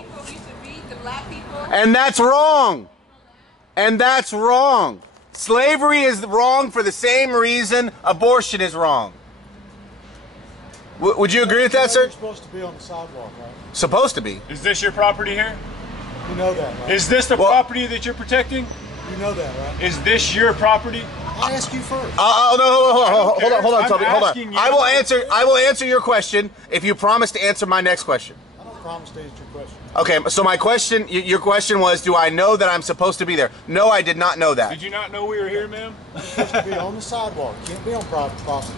People used to beat the black people. And that's wrong. And that's wrong. Slavery is wrong for the same reason abortion is wrong. Would you agree with that, sir? You're supposed to be on the sidewalk, right? Supposed to be. Is this your property here? You know that, right? Is this the property that you're protecting? You know that, right? Is this your property? I ask you first. No, hold on, Toby, hold on. asking you. I will answer your question if you promise to answer my next question. I don't promise to answer your question. Okay, so my question, your question was, do I know that I'm supposed to be there? No, I did not know that. Did you not know we were here, ma'am? You're supposed to be on the sidewalk. You can't be on private property.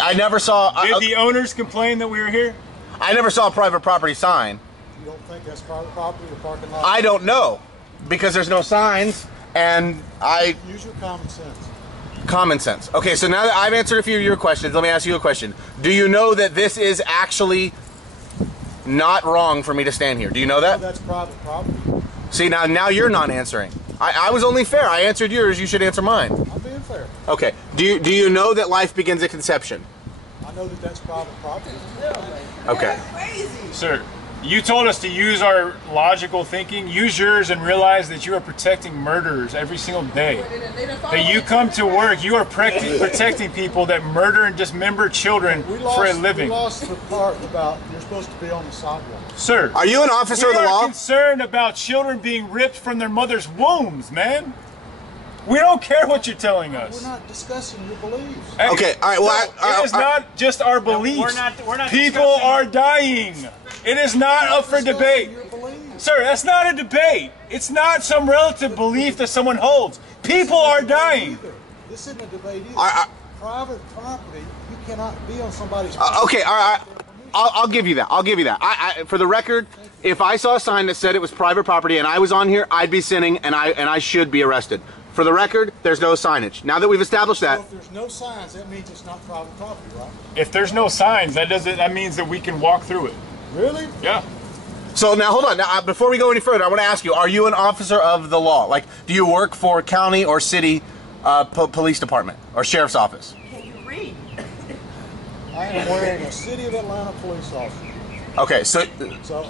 I never saw... Did the owners complain that we were here? I never saw a private property sign. You don't think that's private property or parking lot? I don't know, because there's no signs, and I... Use your common sense. Common sense. Okay, so now that I've answered a few of your questions, let me ask you a question. Do you know that this is actually not wrong for me to stand here? Do you know that? No, that's private property. See, now you're not answering. I was only fair. I answered yours. You should answer mine. I'm being fair. Okay. Do you know that life begins at conception? I know that that's private property. Okay. Sir, you told us to use our logical thinking. Use yours and realize that you are protecting murderers every single day. That you come to work, you are protecting people that murder and dismember children for a living. We lost the part about you're supposed to be on the sidewalk. Sir, are you an officer of the law? We are concerned about children being ripped from their mother's wombs, man. We don't care what you're telling us. We're not discussing your beliefs. Okay, all right. Well, it is not just our beliefs. We're not people are dying. It is not up for debate. Sir, that's not a debate. It's not some relative belief that someone holds. People are dying. This isn't a debate either. Private property, you cannot be on somebody's property. Okay, all right. I'll give you that. I'll give you that. For the record, if I saw a sign that said it was private property and I was on here, I'd be sinning and I should be arrested. For the record, there's no signage. Now that we've established that. So if there's no signs, that means it's not private property, right? If there's no signs, that means that we can walk through it. Really? Yeah. So now hold on. Now before we go any further, I want to ask you: are you an officer of the law? Like, do you work for county or city police department or sheriff's office? Can you read? I am wearing a City of Atlanta police officer. Okay, so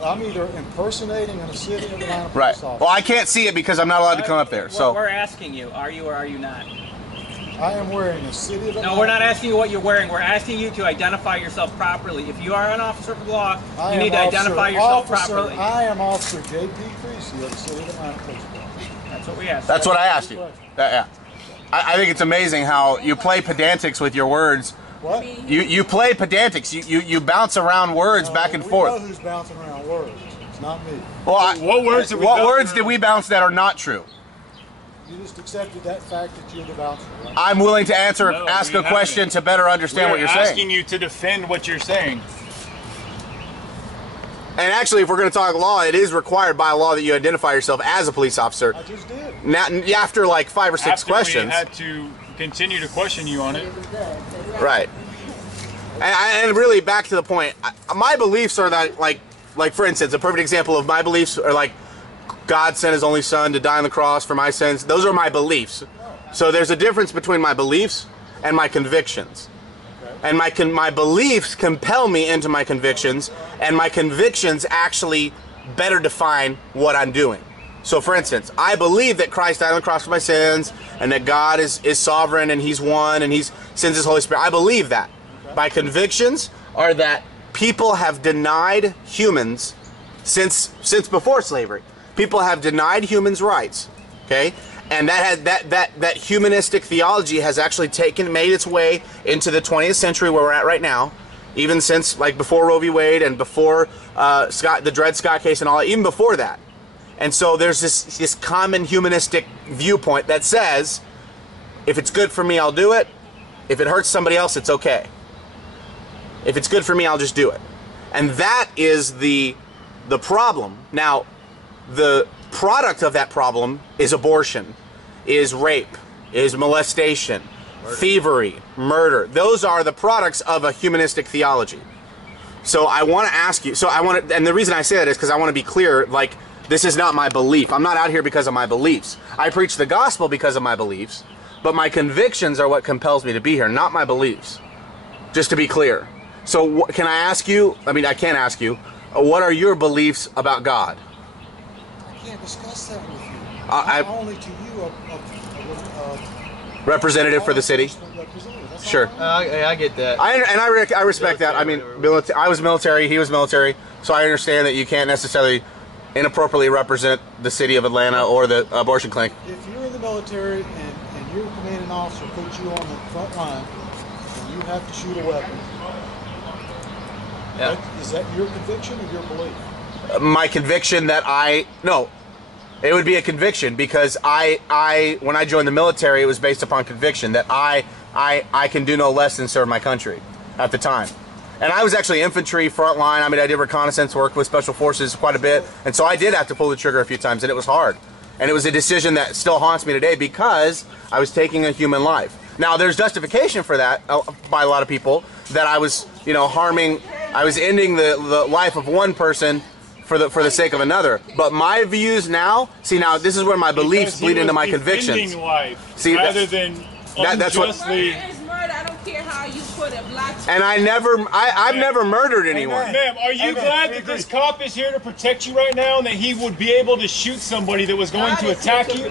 I'm either impersonating a City of Atlanta police right. officer. Well, I can't see it because I'm not allowed to come up there. So we're asking you: are you or are you not? I am wearing a City of Atlanta. No, we're not asking you what you're wearing. We're asking you to identify yourself properly. If you are an officer of the law, you need to identify yourself properly. I am Officer J.P. Creasy of the City of Atlanta Police Department. That's what we asked. That's what I asked you. Yeah. I think it's amazing how you play pedantics with your words. What? You play pedantics. You bounce around words back and forth. We know who's bouncing around words. It's not me. Well, what words did we bounce that are not true? You just accepted that fact that you're the bouncer, right? I'm willing to ask a question to better understand what you're saying. We're asking you to defend what you're saying. And actually, if we're going to talk law, it is required by law that you identify yourself as a police officer. I just did. Now, after like 5 or 6 questions. We had to continue to question you on it. Right. And really, back to the point, my beliefs are that, like for instance, a perfect example of my beliefs are like, God sent his only son to die on the cross for my sins. Those are my beliefs. So there's a difference between my beliefs and my convictions. And my beliefs compel me into my convictions, and my convictions actually better define what I'm doing. So for instance, I believe that Christ died on the cross for my sins, and that God is sovereign, and he's one, and he sends his Holy Spirit. I believe that. My convictions are that people have denied humans since before slavery. People have denied humans' rights, okay? And that humanistic theology has actually made its way into the 20th century where we're at right now, even since like before Roe v. Wade and before the Dred Scott case and all, even before that. And so there's this common humanistic viewpoint that says, if it's good for me, I'll do it. If it hurts somebody else, it's okay. If it's good for me, I'll just do it. And that is the problem. Now, the product of that problem is abortion, is rape, is molestation, thievery, murder. Those are the products of a humanistic theology. So I want to ask you, and the reason I say that is because I want to be clear, like, this is not my belief. I'm not out here because of my beliefs. I preach the gospel because of my beliefs, but my convictions are what compels me to be here, not my beliefs. Just to be clear. So can I ask you, I mean, I can't ask you, what are your beliefs about God? I can't discuss that with you. I- I'm only to you a Representative for the city? representative. That's Sure. all I am. I get that. I respect that. I mean, I was military, he was military, so I understand that you can't necessarily inappropriately represent the city of Atlanta or the abortion clinic. If you're in the military and your commanding officer puts you on the front line and you have to shoot a weapon, Yeah. is that your conviction or your belief? My conviction that it would be a conviction because when I joined the military, it was based upon conviction that I can do no less than serve my country at the time. And I was actually infantry, front line. I mean, I did reconnaissance work with special forces quite a bit. And so I did have to pull the trigger a few times, and it was hard. And it was a decision that still haunts me today because I was taking a human life. Now, there's justification for that by a lot of people that I was, I was ending the life of one person for the sake of another. But my views now, this is where my beliefs bleed into my convictions. Life, see, rather than that's what. Murder is murder. I don't care how you put it. Black. And I've never murdered anyone. Ma'am, are you glad that this cop is here to protect you right now and that he would be able to shoot somebody that was going to attack you?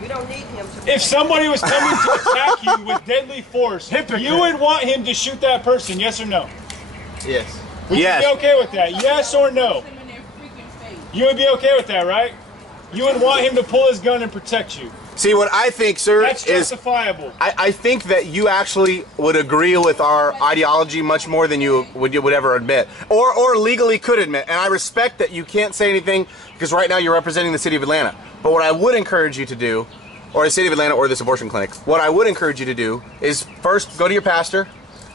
We don't need him to. If somebody was coming to attack you with deadly force, you would want him to shoot that person, yes or no? Yes. Would you be okay with that? Yes or no? In their freaking face. You would be okay with that, right? You would want him to pull his gun and protect you. See, what I think, sir, That's is justifiable. I think that you actually would agree with our ideology much more than you would ever admit, or legally could admit. And I respect that you can't say anything because right now you're representing the city of Atlanta. But what I would encourage you to do, or the city of Atlanta or this abortion clinic, what I would encourage you to do is first go to your pastor,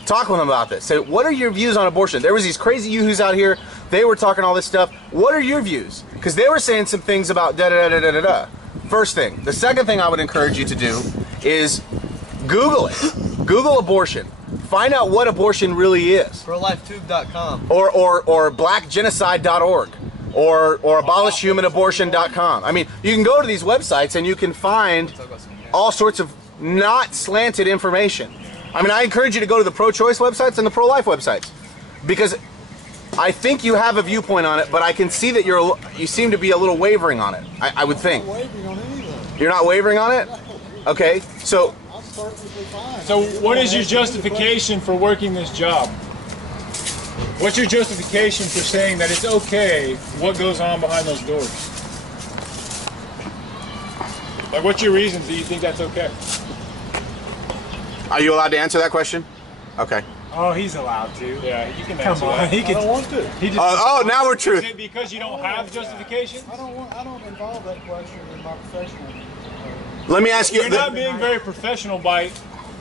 talk with him about this. Say, what are your views on abortion? There was these crazy yahoos out here. They were talking all this stuff. What are your views? Because they were saying some things about da-da-da-da-da-da. First thing. The second thing I would encourage you to do is Google it. Google abortion. Find out what abortion really is. ProLifeTube.com. Or blackgenocide.org. Or abolishhumanabortion.com. I mean, you can go to these websites and you can find all sorts of not slanted information. I mean, I encourage you to go to the pro-choice websites and the pro-life websites because I think you have a viewpoint on it, but I can see that you seem to be a little wavering on it. I would think. I'm not wavering on anything. You're not wavering on it? Okay, so I'm perfectly fine. So what is your justification for working this job? What's your justification for saying that it's okay what goes on behind those doors? Like, what's your reasons that you think that's okay? are you allowed to answer that question? Okay. Oh, he's allowed to. Yeah, you can Come answer on, that. he I can. don't want to. He just. Now we're Is truth. it because you don't have justification? I don't involve that question in my professional. Let me ask you. You're not being very professional by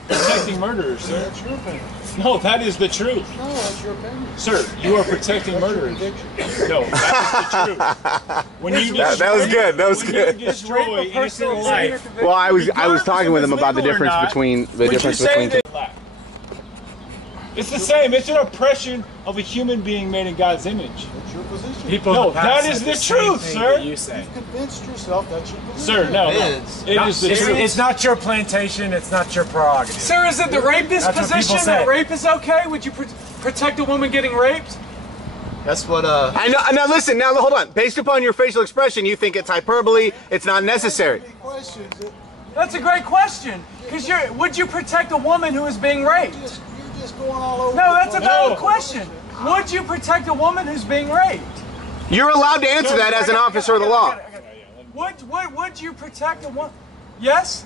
protecting murderers, sir. That's your opinion. No, that is the truth. No, that's your opinion. Sir, you are protecting That's your murderers. conviction. No, that is the truth. When you That was good. That was when good. you destroy innocent life. Well, I was talking with him about the difference between It's the same. It's an oppression of a human being made in God's image. That's your position. People No, in the past that is said the same truth, thing sir. that you say. You've convinced yourself that's your position. Sir, no. It no. is. It is the truth. It's not your plantation. It's not your prerogative. Sir, is it the rapist That's what people position say. that rape is okay? Would you protect a woman getting raped? That's what I know. Now listen. Now hold on. Based upon your facial expression, you think it's hyperbole. It's not necessary. Any questions that That's a great question. Because would you protect a woman who is being raped? you're just going all over. No, the that's a place. valid question. Would you protect a woman who's being raped? You're allowed to answer that as an officer of the law. Would you protect a woman? Yes?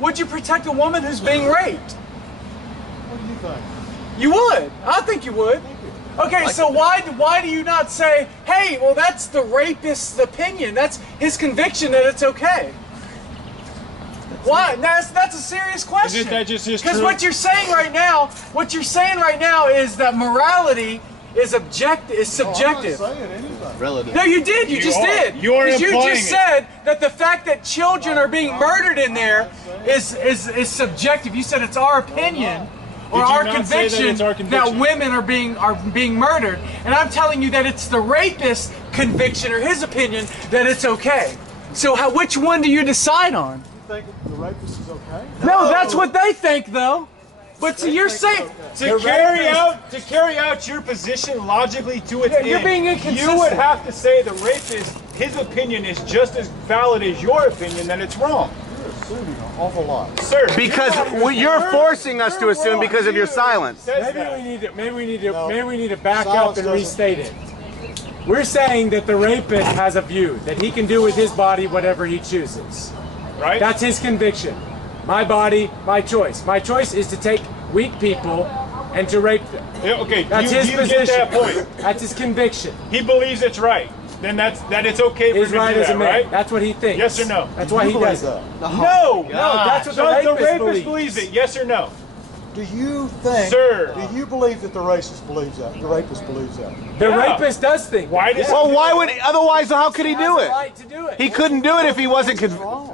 Would you protect a woman who's being raped? What do you think? You would. I think you would. Okay, so why do you not say, hey, well, that's the rapist's opinion. That's his conviction that it's okay. Why? That's a serious question. Isn't that just his Because truth? what you're saying right now is that morality is subjective. I'm not saying anything. relative. No, you did. You just are. did. You are 'Cause you implying just it. said that the fact that children are being murdered in there is subjective. You said it's our opinion or Did you our not say that conviction it's our that conviction? women are being murdered, and I'm telling you that it's the rapist's conviction or his opinion that it's okay. So which one do you decide on? You think the rapist is okay? No, that's what they think, though. But so you're saying To carry out your position logically to its end, you're being you inconsistent. would have to say the rapist, his opinion is just as valid as your opinion that it's wrong. You're assuming an awful lot. Sir, Because you're forcing us to assume because of your silence. says Maybe that. we need to back Silence up and doesn't- restate it. We're saying that the rapist has a view that he can do with his body whatever he chooses. Right? That's his conviction. My body, my choice. My choice is to take weak people and to rape them. Yeah, okay, That's you his position. get that point. That's his conviction. He believes it's right. Then that it's okay for He's him to right do as a that, man. right? That's what he thinks. Yes or no? That's why You he believe does it. that? No, That's what the the rapist rapist believes. believes it. Yes or no? Do you think, Sir. do you believe that the racist believes that? The rapist believes that? The Yeah. rapist does think. Why does Well, why would otherwise? How could he He has do a it? right to do it. He couldn't do it if he wasn't convinced. Wrong.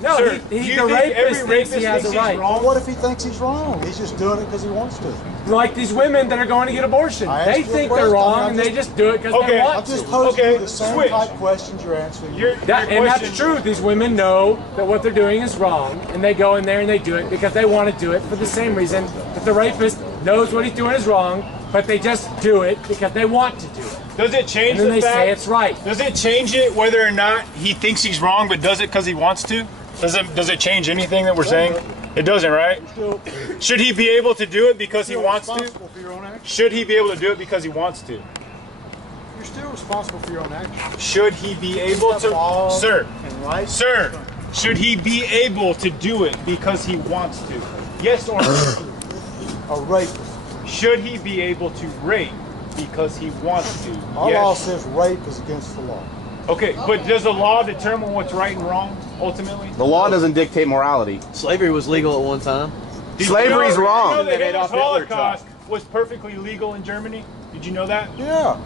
No, Sir, he, do you the think every rapist thinks rapist he has a thinks he's right. wrong? What if he thinks he's wrong? He's just doing it because he wants to. Like these women that are going to get abortion. I They asked you a think they're question. wrong I'm and they just- just do it because Okay, they I'm want just to. posing Okay, you the same switch. type questions you're answering. Your And that's question- true. These women know that what they're doing is wrong, and they go in there and they do it because they want to do it for the same reason that the rapist knows what he's doing is wrong, but they just do it because they want to do it. Does it change And then the they fact? say it's right. Does it change it whether or not he thinks he's wrong, but does it because he wants to? Does it change anything that we're saying? It doesn't, right? Still, Should he be able to do it because he you're wants to? responsible for your own actions. Should he be able to do it because he wants to? You're still responsible for your own actions. Should he be able to, Laws sir? and rights. Sir, should he be able to do it because he wants to? Yes or no? A rapist. Should he be able to rape because he wants to? Our law Yes. says rape is against the law. Okay, but does the law determine what's right and wrong ultimately? The law doesn't dictate morality. Slavery was legal at one time. Slavery's You know wrong. the That Hitler's Adolf Hitler Holocaust was perfectly legal in Germany? Did you know that? Yeah,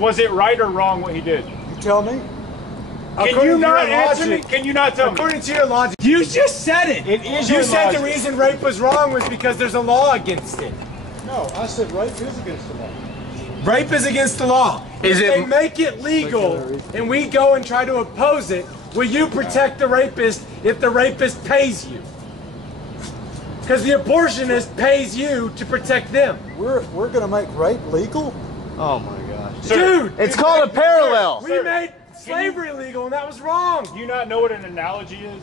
Was it right or wrong what he did? you tell me. Can According you to not your answer me? logic- Can you not tell me? According to your logic, you just said it. It is You your said logic. the reason rape was wrong was because there's a law against it. No, I said rape is against the law. Rape is against the law. Is if it- they make it legal and we go and try to oppose it, will you protect the rapist if the rapist pays you? Because the abortionist pays you to protect them. We're going to make rape legal? Oh my gosh. Sir, Dude, It's called a parallel. we made slavery legal and that was wrong. do you not know what an analogy is?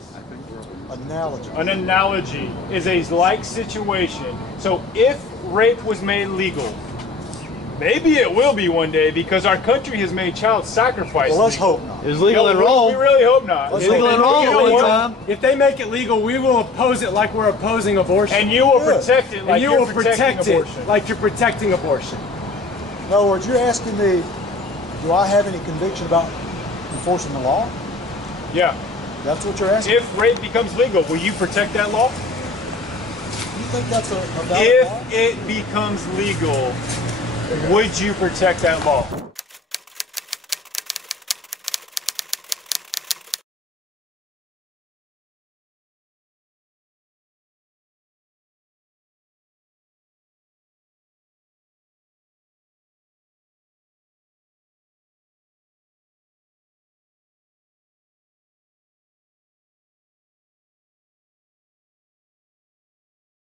Analogy. An analogy is a like situation. So if rape was made legal, maybe it will be one day because our country has made child sacrifice. Well, let's legal. hope not. It was legal in We Rome. really hope not. Let's It was legal in Rome If at they one make it time. legal- If they make it legal, we will oppose it like we're opposing abortion. And you will Good. protect it And like you you're will protecting protect abortion. it like you're protecting abortion. In other words, you're asking me, do I have any conviction about enforcing the law? Yeah. That's what you're asking? If rape becomes legal, will you protect that law? You think that's a valid law? If it becomes legal, would you protect that law?